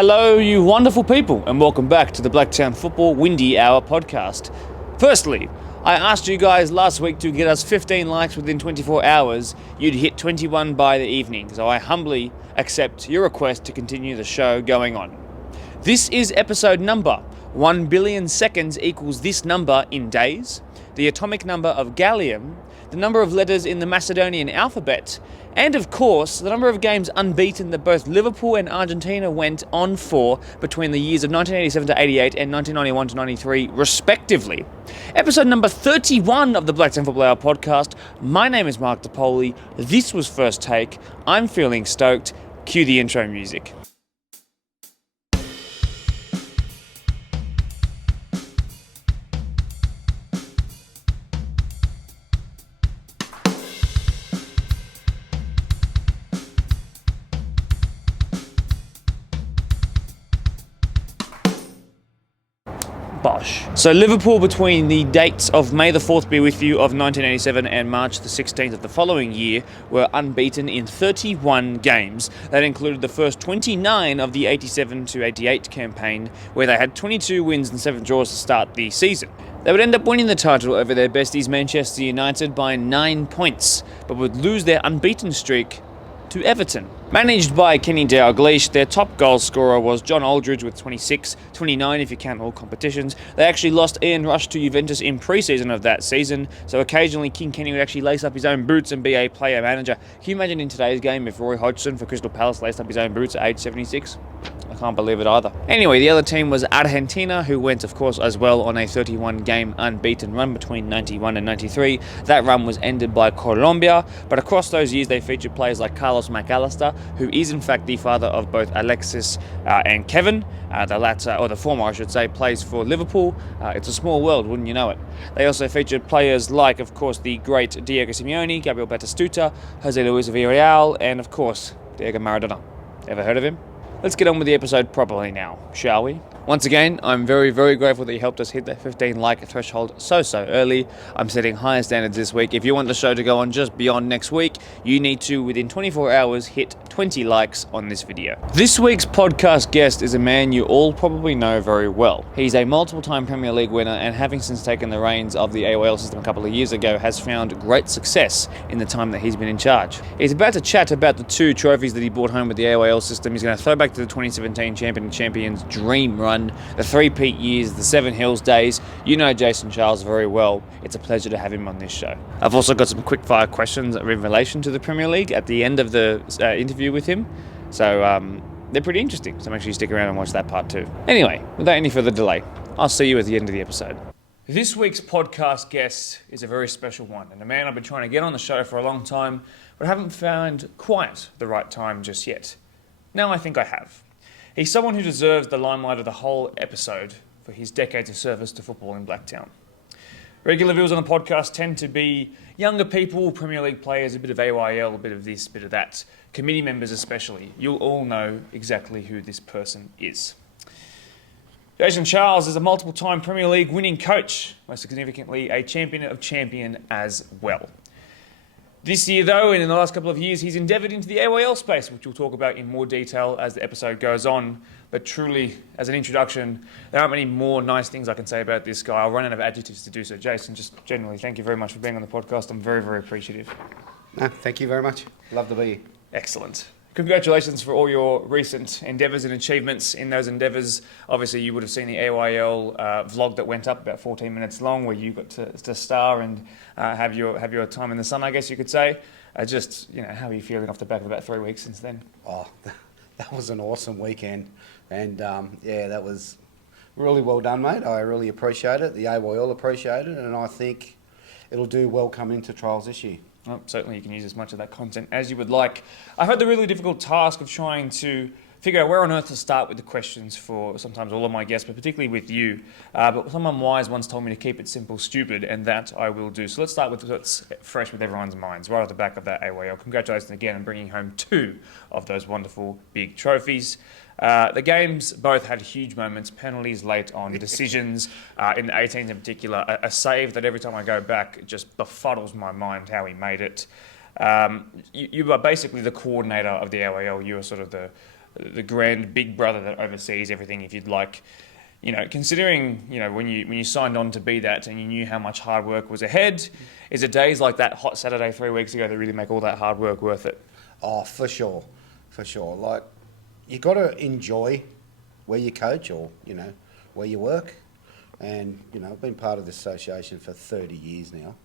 Hello, you wonderful people, and welcome back to the Blacktown Football Windy Hour podcast. Firstly, I asked you guys last week to get us 15 likes within 24 hours. You'd hit 21 by the evening, so I humbly accept your request to continue the show going on. This is episode number 1 billion seconds equals this number in days, the atomic number of gallium, the number of letters in the Macedonian alphabet, and of course, the number of games unbeaten that both Liverpool and Argentina went on for between the years of 1987 to 88 and 1991 to 93, respectively. Episode number 31 of the Blacktown Football Hour podcast. My name is Mark DePoli. This was First Take. I'm feeling stoked. Cue the intro music. Bosh. So Liverpool, between the dates of May the 4th be with you of 1987 and March the 16th of the following year, were unbeaten in 31 games. That included the first 29 of the 87 to 88 campaign, where they had 22 wins and 7 draws to start the season. They would end up winning the title over their besties Manchester United by 9 points, but would lose their unbeaten streak to Everton. Managed by Kenny Dalglish, their top goal scorer was John Aldridge with 26, 29 if you count all competitions. They actually lost Ian Rush to Juventus in pre-season of that season, so occasionally King Kenny would actually lace up his own boots and be a player manager. Can you imagine in today's game if Roy Hodgson for Crystal Palace laced up his own boots at age 76? I can't believe it either. Anyway, the other team was Argentina, who went, of course, as well on a 31-game unbeaten run between 91 and 93. That run was ended by Colombia, but across those years they featured players like Carlos McAllister, who is in fact the father of both Alexis and Kevin. The latter, or the former I should say, plays for Liverpool. It's a small world, wouldn't you know it? They also featured players like, of course, the great Diego Simeone, Gabriel Batistuta, Jose Luis Villarreal, and of course, Diego Maradona. Ever heard of him? Let's get on with the episode properly now, shall we? Once again, I'm very, very grateful that you helped us hit that 15 like threshold so early. I'm setting higher standards this week. If you want the show to go on just beyond next week, you need to, within 24 hours, hit 20 likes on this video. This week's podcast guest is a man you all probably know very well. He's a multiple-time Premier League winner, and having since taken the reins of the AOL system a couple of years ago, has found great success in the time that he's been in charge. He's about to chat about the 2 trophies that he brought home with the AOL system. He's going to throw back to the 2017 Champions dream run, the 3-peat years, the 7 Hills days. You know Jason Charles very well. It's a pleasure to have him on this show. I've also got some quick fire questions in relation to the Premier League at the end of the interview with him. So they're pretty interesting. So make sure you stick around and watch that part too. Anyway, without any further delay, I'll see you at the end of the episode. This week's podcast guest is a very special one, and a man I've been trying to get on the show for a long time, but haven't found quite the right time just yet. Now I think I have. He's someone who deserves the limelight of the whole episode for his decades of service to football in Blacktown. Regular viewers on the podcast tend to be younger people, Premier League players, a bit of AYL, a bit of this, a bit of that, committee members especially. You'll all know exactly who this person is. Jason Charles is a multiple-time Premier League winning coach, most significantly a champion of champion as well. This year, though, and in the last couple of years, he's endeavoured into the AYL space, which we'll talk about in more detail as the episode goes on. But truly, as an introduction, there aren't many more nice things I can say about this guy. I'll run out of adjectives to do so. Jason, just generally, thank you very much for being on the podcast. I'm very, very appreciative. No, thank you very much. Love to be here. Excellent. Congratulations for all your recent endeavours and achievements in those endeavours. Obviously, you would have seen the AYL vlog that went up about 14 minutes long, where you got to star and have your time in the sun, I guess you could say. How are you feeling off the back of about 3 weeks since then? Oh, that was an awesome weekend. And that was really well done, mate. I really appreciate it. The AYL appreciate it, and I think it'll do well come into trials this year. Well, certainly you can use as much of that content as you would like. I've had the really difficult task of trying to figure out where on earth to start with the questions for sometimes all of my guests, but particularly with you. But someone wise once told me to keep it simple, stupid, and that I will do. So let's start with what's fresh with everyone's minds, right off the back of that AYL. Congratulations again on bringing home 2 of those wonderful big trophies. The games both had huge moments, penalties late on, decisions in the 18th in particular, a save that every time I go back just befuddles my mind how he made it. You are basically the coordinator of the AYL. You are sort of the the grand big brother that oversees everything, if you'd like. Considering, when you signed on to be that and you knew how much hard work was ahead, is it days like that hot Saturday 3 weeks ago that really make all that hard work worth it? Oh, for sure, for sure. Like, you got to enjoy where you coach or, where you work. And, I've been part of this association for 30 years now.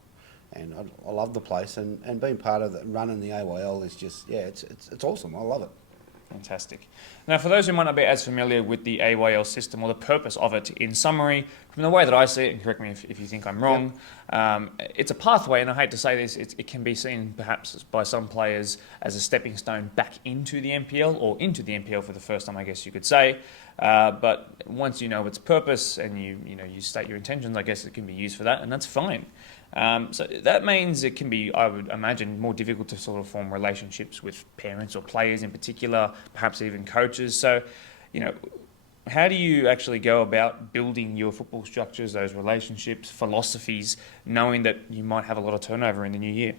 And I love the place. And being part of running the AYL is just, it's awesome. I love it. Fantastic. Now, for those who might not be as familiar with the AYL system or the purpose of it, in summary, from the way that I see it, and correct me if you think I'm wrong, it's a pathway, and I hate to say this, it can be seen perhaps by some players as a stepping stone back into the NPL or into the NPL for the first time, I guess you could say. But once you know its purpose and you state your intentions, I guess it can be used for that, and that's fine. So that means it can be, I would imagine, more difficult to sort of form relationships with parents or players in particular, perhaps even coaches. So, how do you actually go about building your football structures, those relationships, philosophies, knowing that you might have a lot of turnover in the new year?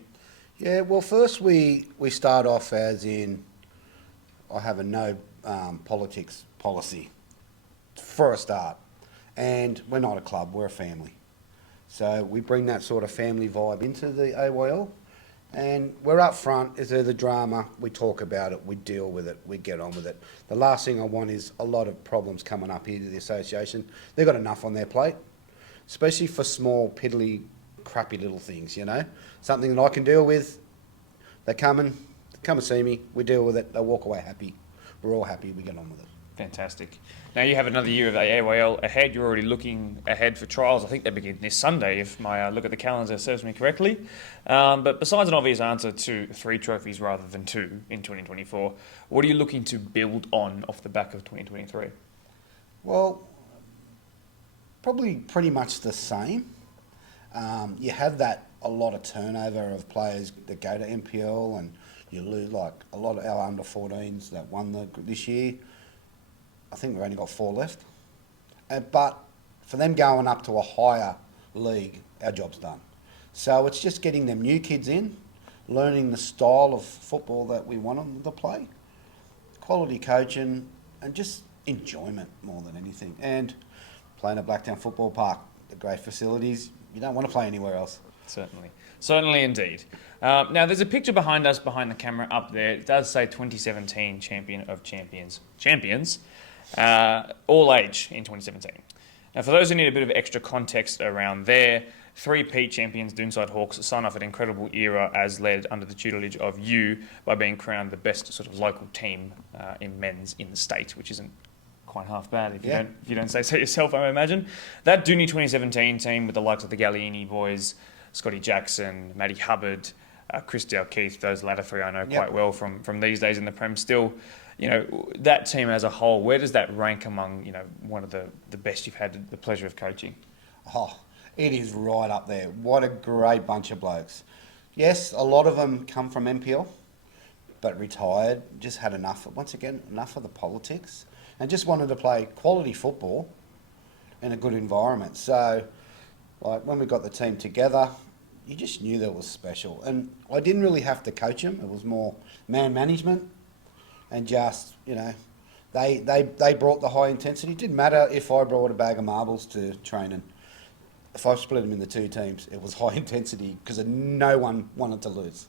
Yeah, well, first we start off as in, I have a no politics policy for a start. And we're not a club, we're a family. So we bring that sort of family vibe into the AYL, and we're up front. Is there the drama? We talk about it, we deal with it, we get on with it. The last thing I want is a lot of problems coming up here to the association. They've got enough on their plate, especially for small, piddly, crappy little things, Something that I can deal with. They come and see me, we deal with it, they walk away happy. We're all happy, we get on with it. Fantastic. Now you have another year of the AYL ahead. You're already looking ahead for trials. I think they begin this Sunday, if my look at the calendar serves me correctly. But besides an obvious answer to 3 trophies rather than 2 in 2024, what are you looking to build on off the back of 2023? Well, probably pretty much the same. You have a lot of turnover of players that go to NPL, and you lose like a lot of our under 14s that won this year. I think we've only got 4 left. But for them going up to a higher league, our job's done. So it's just getting them new kids in, learning the style of football that we want them to play, quality coaching, and just enjoyment more than anything. And playing at Blacktown Football Park, the great facilities, you don't want to play anywhere else. Certainly indeed. Now there's a picture behind us, behind the camera up there. It does say 2017 Champion of Champions. All age in 2017. Now, for those who need a bit of extra context around there, 3-peat champions Doonside Hawks sign off an incredible era as led under the tutelage of you by being crowned the best sort of local team in men's in the state, which isn't quite half bad if you don't say so yourself, I imagine. That Dooney 2017 team with the likes of the Galliini boys, Scotty Jackson, Matty Hubbard, Chris Dalkeith, those latter 3 I know quite well from these days in the Prem still. That team as a whole, where does that rank among, one of the best you've had the pleasure of coaching? Oh, it is right up there. What a great bunch of blokes. Yes, a lot of them come from NPL, but retired, just had enough of the politics, and just wanted to play quality football in a good environment. So, like, when we got the team together, you just knew that it was special. And I didn't really have to coach them. It was more man management. And just, they brought the high intensity. It didn't matter if I brought a bag of marbles to training. If I split them into 2 teams, it was high intensity because no one wanted to lose.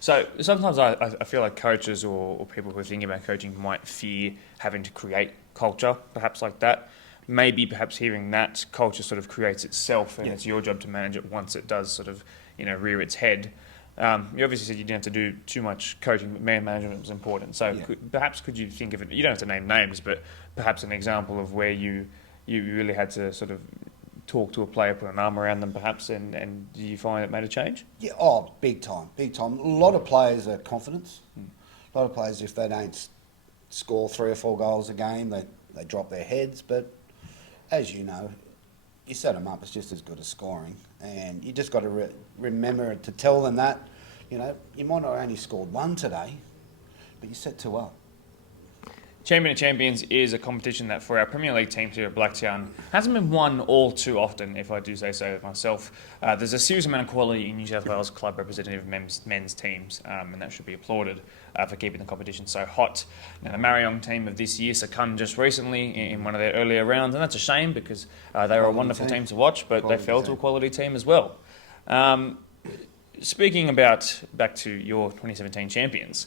So sometimes I feel like coaches or people who are thinking about coaching might fear having to create culture, perhaps like that. Maybe perhaps hearing that culture sort of creates itself and it's your job to manage it once it does sort of, rear its head. You obviously said you didn't have to do too much coaching, but man management was important. So perhaps could you think of it, you don't have to name names, but perhaps an example of where you really had to sort of talk to a player, put an arm around them perhaps, and do you find it made a change? Yeah, big time. A lot of players are confidence. A lot of players, if they don't score 3 or 4 goals a game, they drop their heads. But as you know, you set them up, it's just as good as scoring. And you just got to remember to tell them that, you might not only scored 1 today, but you set 2 up. Champion of Champions is a competition that for our Premier League teams here at Blacktown hasn't been won all too often, if I do say so myself. There's a serious amount of quality in New South Wales club representative men's teams, and that should be applauded for keeping the competition so hot. Now, the Marion team of this year succumbed just recently in one of their earlier rounds, and that's a shame because they were a wonderful team to watch, but they fell to a quality team as well. Speaking about back to your 2017 champions,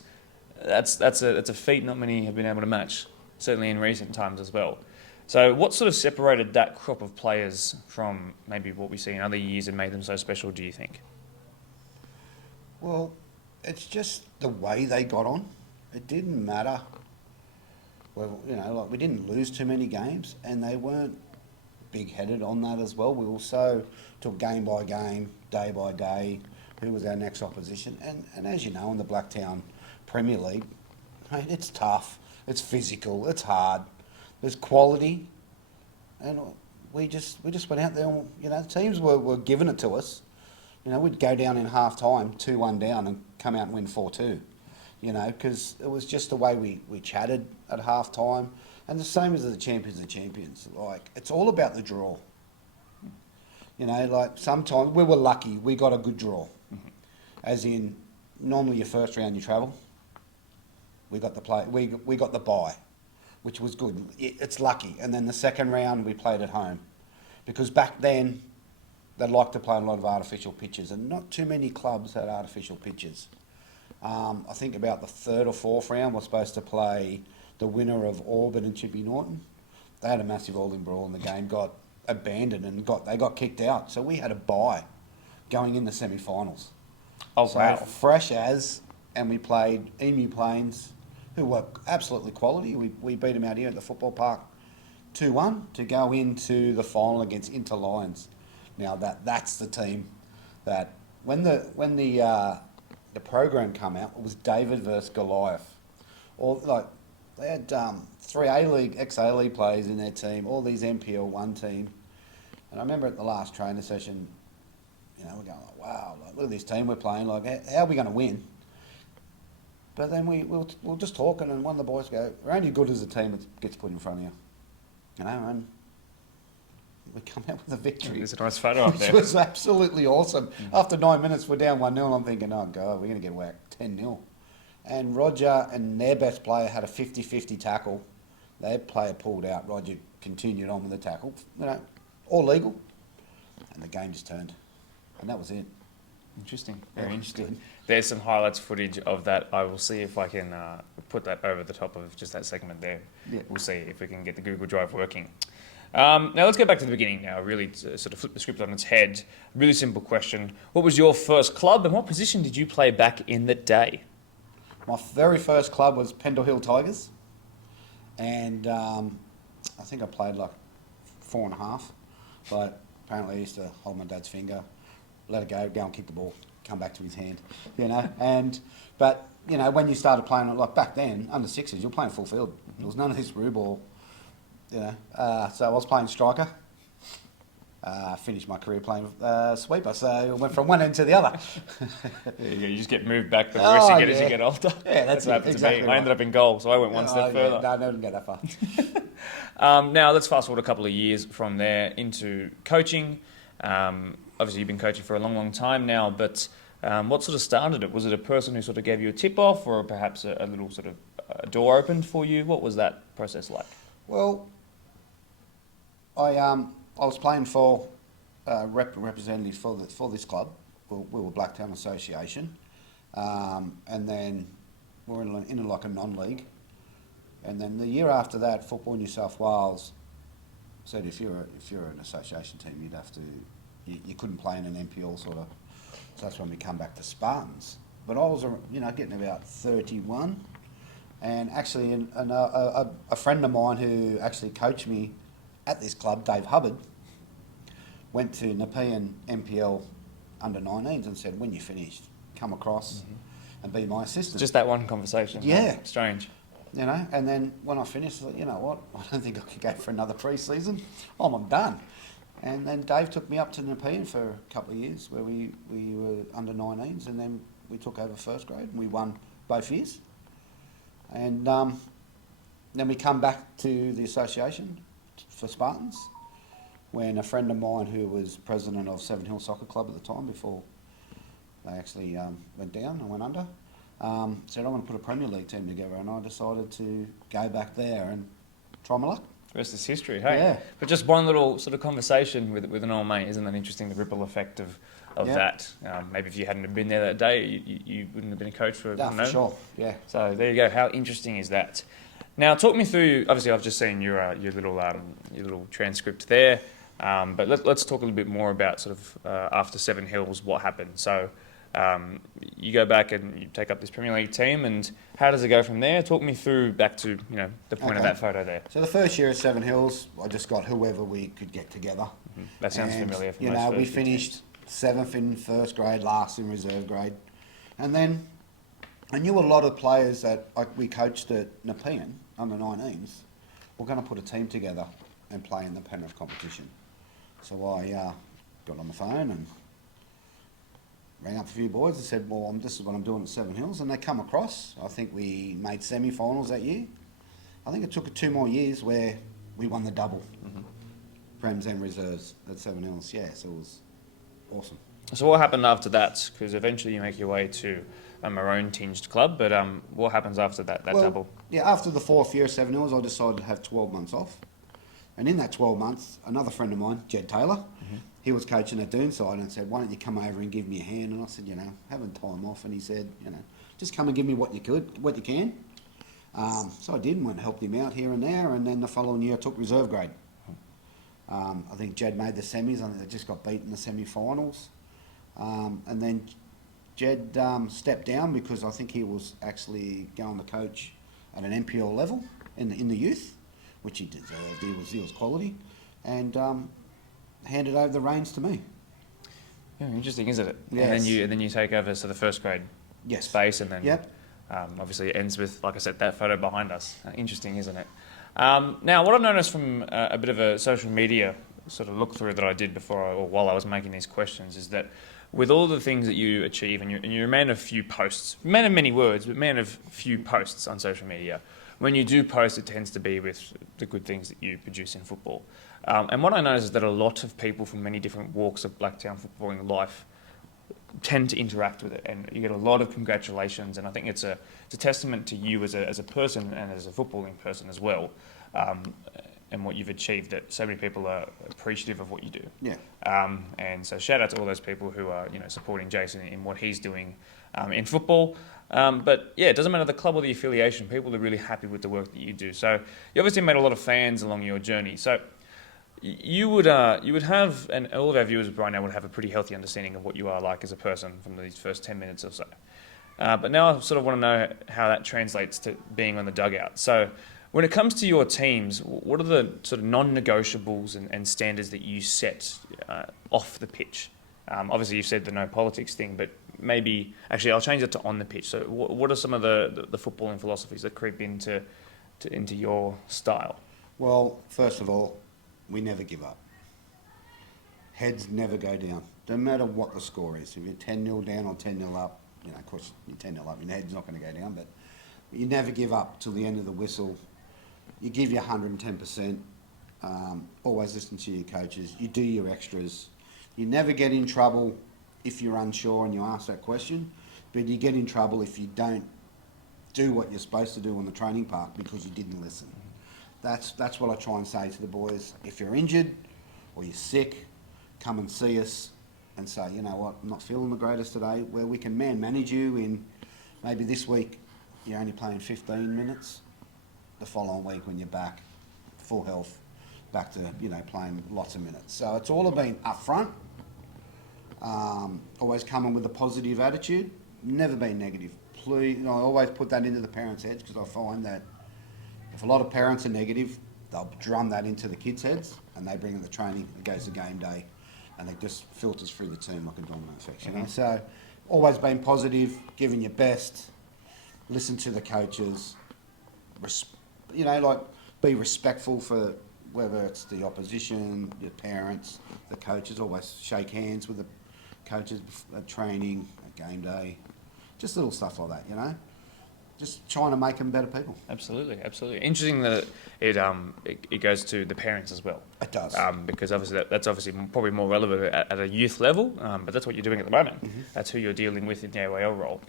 that's a feat not many have been able to match, certainly in recent times as well. So what sort of separated that crop of players from maybe what we see in other years and made them so special, do you think? Well, it's just the way they got on. It didn't matter. Well, like we didn't lose too many games, and they weren't big-headed on that as well. We also took game by game, day by day, who was our next opposition. And as you know, in the Blacktown Premier League, mate, it's tough, it's physical, it's hard. There's quality, and we just went out there. And, teams were giving it to us. We'd go down in half time, 2-1 down, and come out and win 4-2. Because it was just the way we chatted at half time, and the same as the champions of champions. Like, it's all about the draw. Like sometimes we were lucky, we got a good draw, as in normally your first round you travel. We got the bye, which was good. It's lucky. And then the second round we played at home, because back then they liked to play on a lot of artificial pitches, and not too many clubs had artificial pitches. I think about the third or fourth round we're supposed to play the winner of Auburn and Chippy Norton. They had a massive holding brawl, and the game got abandoned and they got kicked out. So we had a bye going in the semi-finals. Oh, so wow. Fresh as, and we played Emu Plains, who were absolutely quality. We beat them out here at the football park 2-1 to go into the final against Inter Lions. Now that's the team that when the program come out, it was David versus Goliath. They had 3 A-League, ex-A-League players in their team, all these NPL1 team. And I remember at the last trainer session, we're going like, wow, look at this team we're playing. Like, how are we going to win? But then we're just talking, and one of the boys go, we're only good as a team that gets put in front of you. And we come out with a victory. There's a nice photo up there. Which was absolutely awesome. After 9 minutes, we're down 1-0, and I'm thinking, oh, God, we're going to get whacked 10-0. And Roger and their best player had a 50-50 tackle. Their player pulled out. Roger continued on with the tackle. All legal. And the game just turned. And that was it. Interesting. Very interesting. There's some highlights footage of that. I will see if I can put that over the top of just that segment there. Yeah. We'll see if we can get the Google Drive working. Now let's go back to the beginning now, really to sort of flip the script on its head. Really simple question. What was your first club, and what position did you play back in the day? My very first club was Pendle Hill Tigers. And I think I played like 4.5. But apparently I used to hold my dad's finger, let it go and kick the ball, come back to his hand, But when you started playing, like back then, under 6s, you're playing full field. There was none of this rue ball, So I was playing striker. Finished my career playing sweeper, so I went from one end to the other. You just get moved back the worse you get as you get older. Yeah, that's what happened exactly to me. right. I ended up in goal, so I went one step further. No, I didn't go that far. Now let's fast forward a couple of years from there into coaching. Obviously, you've been coaching for a long, long time now, but what sort of started it? Was it a person who sort of gave you a tip-off, or perhaps a little sort of door opened for you? What was that process like? Well, I was playing for representative for this club. We were Blacktown Association, and then we were in like a non-league. And then the year after that, Football New South Wales said if you're an association team, you'd have to you couldn't play in an NPL sort of. So that's when we come back to Spartans. But I was getting about 31, and actually a friend of mine who actually coached me at this club, Dave Hubbard, went to Nepean NPL under 19s and said, when you finished, come across and be my assistant. Just that one conversation. Yeah. Huh? Strange. And then when I finished, I thought, you know what, I don't think I could go for another pre-season. I'm done. And then Dave took me up to Nepean for a couple of years where we were under 19s, and then we took over first grade and we won both years. And then we come back to the association for Spartans, when a friend of mine who was president of Seven Hills Soccer Club at the time, before they actually went down and went under, said, I want to put a Premier League team together, and I decided to go back there and try my luck. The rest is history, hey? Yeah. But just one little sort of conversation with an old mate, isn't that interesting, the ripple effect of Yeah. that? Maybe if you hadn't have been there that day, you wouldn't have been a coach for, Yeah, for sure, yeah. So there you go. How interesting is that? Now, talk me through. Obviously, I've just seen your little transcript there, but let's talk a little bit more about sort of after Seven Hills, what happened. So you go back and you take up this Premier League team, and how does it go from there? Talk me through back to the point of that photo there. So the first year at Seven Hills, I just got whoever we could get together. Mm-hmm. That sounds familiar. For you most know, we first year finished teams. 7th in first grade, last in reserve grade, and then I knew a lot of players that we coached at Nepean under 19s were going to put a team together and play in the Penrith competition. So I got on the phone and rang up a few boys and said, well, this is what I'm doing at Seven Hills. And they come across. I think we made semi-finals that year. I think it took 2 more years where we won the double. Mm-hmm. Prems and reserves at Seven Hills. Yeah, so it was awesome. So what happened after that? Because eventually you make your way to a maroon-tinged club, but what happens after that double? Yeah, after the 4th year of Seven Hills, I decided to have 12 months off. And in that 12 months, another friend of mine, Jed Taylor, he was coaching at Doonside and said, why don't you come over and give me a hand? And I said, having time off. And he said, just come and give me what you can. So I did and went and helped him out here and there. And then the following year I took reserve grade. I think Jed made the semis. I think they just got beat in the semi-finals. And then Jed stepped down because I think he was actually going to coach at an NPL level in the youth, which he deserved. He was quality. And handed over the reins to me. Yeah, interesting, isn't it? Yes. And then you take over the first grade space, and then yep. Obviously it ends with, like I said, that photo behind us. Interesting, isn't it? Now, what I've noticed from a bit of a social media sort of look through that I did while I was making these questions is that with all the things that you achieve, and you're a man of few posts, man of many words, but man of few posts on social media. When you do post, it tends to be with the good things that you produce in football. And what I notice is that a lot of people from many different walks of Blacktown footballing life tend to interact with it, and you get a lot of congratulations. And I think it's a testament to you as a person and as a footballing person as well, and what you've achieved. That so many people are appreciative of what you do. Yeah. And so shout out to all those people who are supporting Jason in what he's doing in football. But yeah, it doesn't matter the club or the affiliation. People are really happy with the work that you do. So you obviously made a lot of fans along your journey. So you would have, and all of our viewers right now would have a pretty healthy understanding of what you are like as a person from these first 10 minutes or so. But now I sort of want to know how that translates to being on the dugout. So when it comes to your teams, what are the sort of non-negotiables and standards that you set off the pitch? Obviously, you've said the no politics thing, but maybe actually I'll change it to on the pitch. So what are some of the footballing philosophies that creep into your style? Well, first of all, we never give up. Heads never go down. No matter what the score is. If you're 10-0 down or 10-0 up, of course you're 10-0 up, your head's not going to go down, but you never give up till the end of the whistle. You give your 110%. Always listen to your coaches. You do your extras. You never get in trouble if you're unsure and you ask that question, but you get in trouble if you don't do what you're supposed to do on the training park because you didn't listen. That's what I try and say to the boys. If you're injured or you're sick, come and see us and say, you know what, I'm not feeling the greatest today, where we can manage you in maybe this week you're only playing 15 minutes. The following week when you're back, full health, back to playing lots of minutes. So it's all about being upfront, always coming with a positive attitude, never being negative. Please, I always put that into the parents' heads because I find that if a lot of parents are negative, they'll drum that into the kids' heads and they bring in the training, it goes to game day, and it just filters through the team like a domino effect. So always being positive, giving your best, listen to the coaches, be respectful for whether it's the opposition, your parents, the coaches. Always shake hands with the coaches at training, at game day, just little stuff like that, just trying to make them better people. Absolutely, absolutely. Interesting that it goes to the parents as well. It does. Because obviously that's obviously probably more relevant at a youth level, but that's what you're doing at the moment. Mm-hmm. That's who you're dealing with in the AYL role.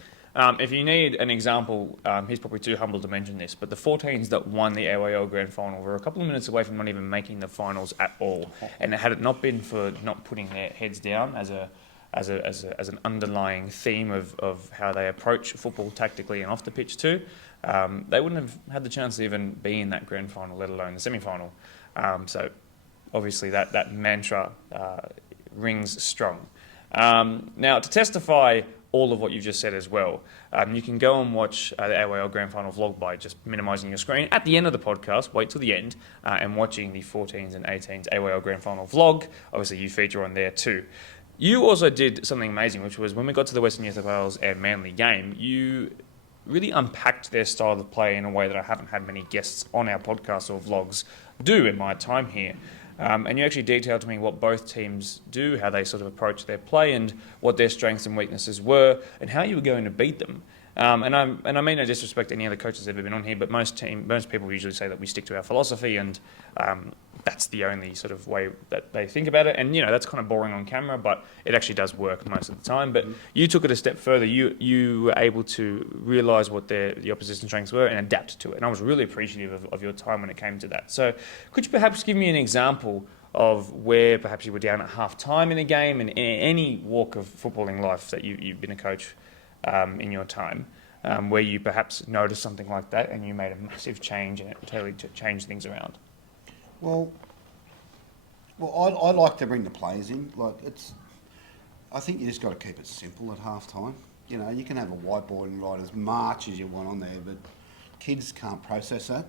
If you need an example, he's probably too humble to mention this, but the 14s that won the AYL Grand Final were a couple of minutes away from not even making the finals at all. And had it not been for not putting their heads down as an underlying theme of how they approach football tactically and off the pitch too, they wouldn't have had the chance to even be in that grand final, let alone the semi-final. So obviously that mantra rings strong. Now, to testify all of what you've just said as well, you can go and watch the AYL Grand Final vlog by just minimising your screen. At the end of the podcast, wait till the end, and watching the 14s and 18s AYL Grand Final vlog. Obviously, you feature on there too. You also did something amazing, which was when we got to the Western New South Wales and Manly game, you really unpacked their style of play in a way that I haven't had many guests on our podcast or vlogs do in my time here. And you actually detailed to me what both teams do, how they sort of approach their play and what their strengths and weaknesses were and how you were going to beat them. And I mean no disrespect to any other coaches that have ever been on here, but most people usually say that we stick to our philosophy and that's the only sort of way that they think about it. And, you know, that's kind of boring on camera, but it actually does work most of the time. But you took it a step further. You were able to realise what the opposition strengths were and adapt to it. And I was really appreciative of your time when it came to that. So could you perhaps give me an example of where perhaps you were down at half-time in a game and in any walk of footballing life that you've been a coach in your time, where you perhaps noticed something like that and you made a massive change and it totally changed things around? Well, I like to bring the players in. I think you just got to keep it simple at half time. You know, you can have a whiteboard and write as much as you want on there, but kids can't process that.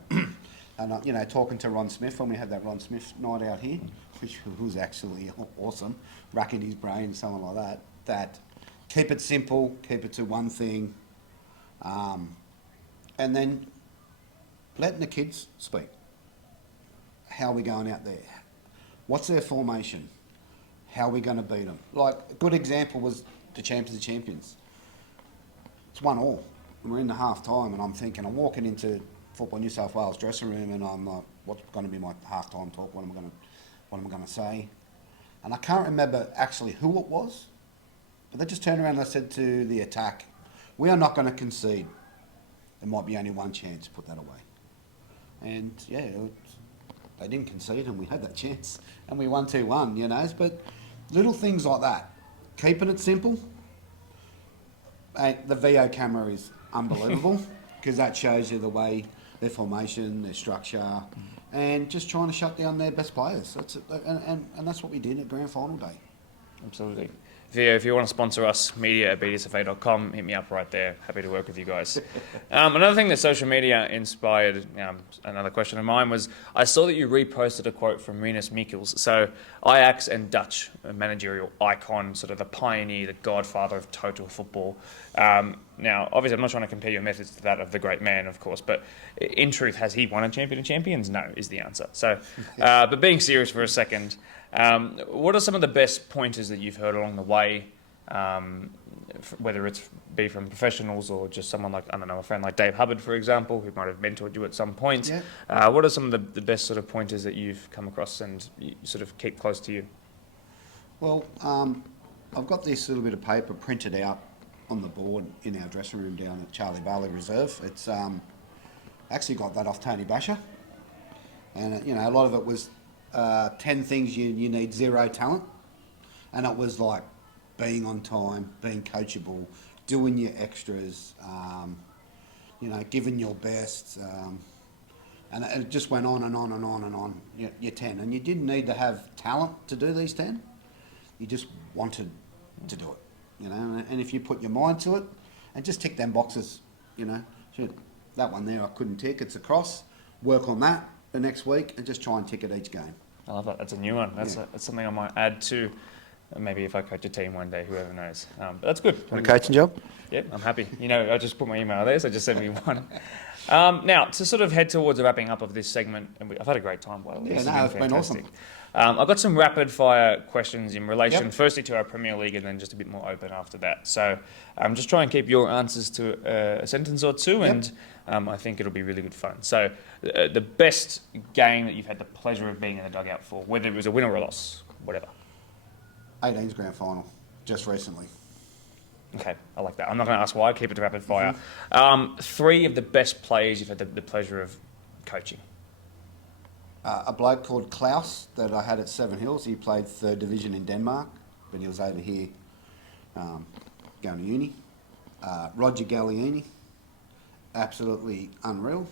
And, you know, talking to Ron Smith when we had that Ron Smith night out here, which was actually awesome, racking his brain, something like that keep it simple, keep it to one thing, and then letting the kids speak. How are we going out there? What's their formation? How are we going to beat them? Like, a good example was the Champions of Champions. It's 1-1. And we're in the half-time, and I'm thinking, I'm walking into Football New South Wales dressing room, and I'm like, what's going to be my half-time talk? What am I going to say? And I can't remember actually who it was, but they just turned around and they said to the attack, we are not going to concede. There might be only one chance, put that away. And, yeah, they didn't concede and we had that chance and we won 2-1, you know. But little things like that, keeping it simple. The VO camera is unbelievable because that shows you the way, their formation, their structure, and just trying to shut down their best players. And that's what we did at Grand Final Day. Absolutely. If you want to sponsor us, media@bdsfa.com, hit me up right there. Happy to work with you guys. Another thing that social media inspired, another question of mine was, I saw that you reposted a quote from Rinus Michels. So Ajax and Dutch, a managerial icon, sort of the pioneer, the godfather of total football. Now, obviously, I'm not trying to compare your methods to that of the great man, of course, but in truth, has he won a champion of champions? No, is the answer. So, but being serious for a second, what are some of the best pointers that you've heard along the way, whether it's be from professionals or just someone like, I don't know, a friend like Dave Hubbard, for example, who might have mentored you at some point? Yeah. What are some of the best sort of pointers that you've come across and you sort of keep close to you? Well, I've got this little bit of paper printed out on the board in our dressing room down at Charlie Barley Reserve. It's actually got that off Tony Basher. And, you know, a lot of it was 10 things you need, 0 talent. And it was like being on time, being coachable, doing your extras, you know, giving your best. And it just went on and on and on and on, your 10. And you didn't need to have talent to do these 10. You just wanted to do it, you know. And if you put your mind to it and just tick them boxes, you know. That one there I couldn't tick, it's a cross. Work on that the next week and just try and tick it each game. I love that. That's a new one. That's something I might add to Maybe if I coach a team one day, whoever knows. But that's good. Want a coaching job? Yep, I'm happy. I just put my email there, so just send me one. Now, to sort of head towards the wrapping up of this segment, and I've had a great time, by the way. Yeah, it's been awesome. I've got some rapid fire questions in relation, firstly to our Premier League, and then just a bit more open after that. So just try and keep your answers to a sentence or two, and I think it'll be really good fun. So the best game that you've had the pleasure of being in the dugout for, whether it was a win or a loss, whatever. 18's grand final, just recently. Okay, I like that. I'm not going to ask why. Keep it to rapid fire. 3 of the best players you've had the pleasure of coaching. A bloke called Klaus that I had at Seven Hills. He played 3rd division in Denmark, but he was over here going to uni. Roger Gallieni, absolutely unreal.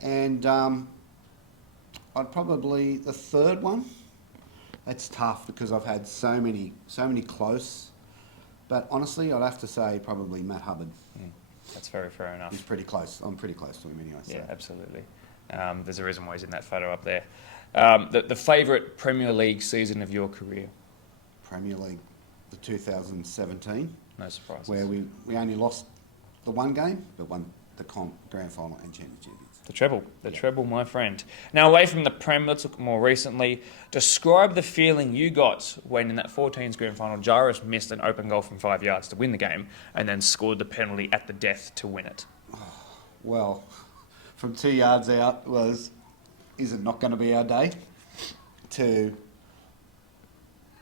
And I'd probably the 3rd one. It's tough because I've had so many close. But honestly, I'd have to say probably Matt Hubbard. That's very fair enough. He's pretty close. I'm pretty close to him anyway. So. Yeah, absolutely. There's a reason why he's in that photo up there. The favourite Premier League season of your career? Premier League, the 2017. No surprises. Where we only lost the one game, but won the grand final and championship. The treble, my friend. Now, away from the Prem, let's look more recently. Describe the feeling you got when in that 14's grand final, Jairus missed an open goal from 5 yards to win the game and then scored the penalty at the death to win it. Well, from 2 yards out is it not going to be our day? To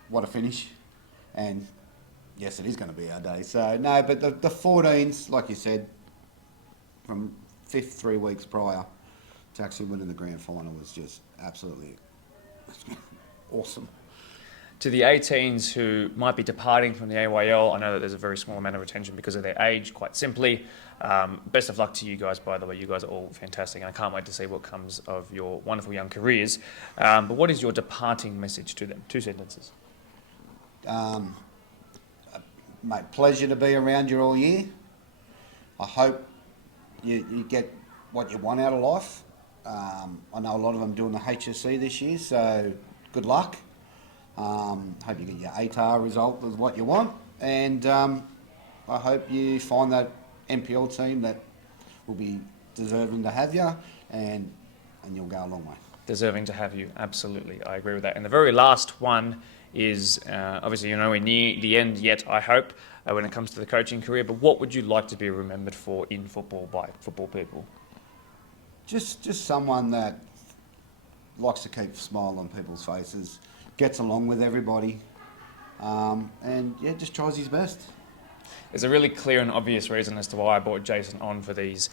what a finish. And yes, it is going to be our day. So, no, but the 14's, like you said, from 3 weeks prior to actually winning the grand final was just absolutely awesome. To the 18s who might be departing from the AYL, I know that there's a very small amount of retention because of their age, quite simply. Best of luck to you guys, by the way. You guys are all fantastic, and I can't wait to see what comes of your wonderful young careers. But what is your departing message to them? 2 sentences. Mate, pleasure to be around you all year. I hope you get what you want out of life. I know a lot of them doing the HSC this year, so good luck. Hope you get your ATAR result with what you want, and I hope you find that NPL team that will be deserving to have you, and you'll go a long way. Deserving to have you, absolutely. I agree with that. And the very last one is, obviously you're nowhere near the end yet, I hope, when it comes to the coaching career, but what would you like to be remembered for in football by football people? Just someone that likes to keep a smile on people's faces, gets along with everybody, and just tries his best. There's a really clear and obvious reason as to why I brought Jason on for these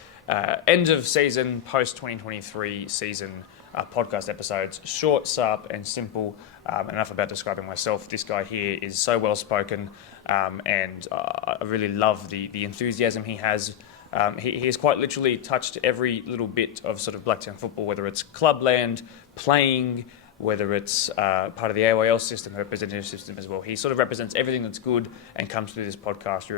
end of season, post 2023 season podcast episodes. Short, sharp, and simple. Enough about describing myself. This guy here is so well spoken, and I really love the enthusiasm he has. He has quite literally touched every little bit of sort of Blacktown football, whether it's clubland, playing, whether it's part of the AYL system, representative system as well. He sort of represents everything that's good and comes through this podcast.